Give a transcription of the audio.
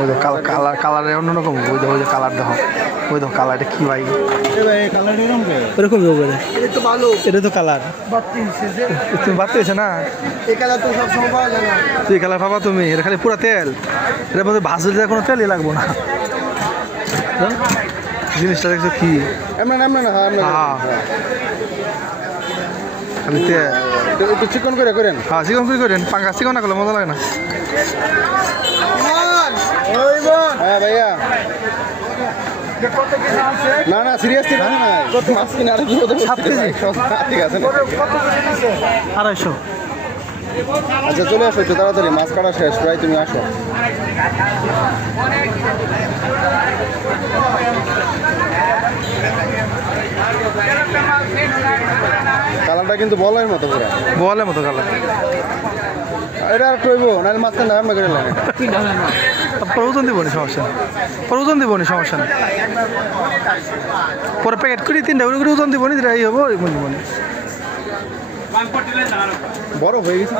ওই তো কালারের অন্যরকম, ওই যে কালার দেখো, ওই দেখো কালারটা কি ভাই, ওরকম এটা তো কালার তুমি বাদ পেয়েছো না, এই কালার পাবা তুমি, এটা খালি পুরা তেল, এটার মধ্যে ভাজলে কোনো তেলই লাগবো না। জিনিসটা দেখছো কি খালি তেল, একটু চিকন করে করেন। হ্যাঁ চিকন করে করেন, পাঙ্কা চিকন না করলে মজা লাগে না। হ্যাঁ ভাইয়া, না না সিরিয়াসলি না, কত মাছ কিনে আর কি হতে 7 কেজি ঠিক আছে। 250। আচ্ছা চলে আসো একটু তাড়াতাড়ি, মাছ কাটা শেষ প্রায়, তুমি আসো। কালারটা কিন্তু বলের মতো পুরো, বলের মতো কালার, এটা আর কইবো নাহলে মাছটা না আমরা করে লাগে। পরে ওজন দিব না, সমস্যা নেই, পরে ওজন দিব না, সমস্যা নেই, পরে প্যাকেট করি 3টা করে ওজন দিব না, এই হবো, বড় হয়ে গেছে।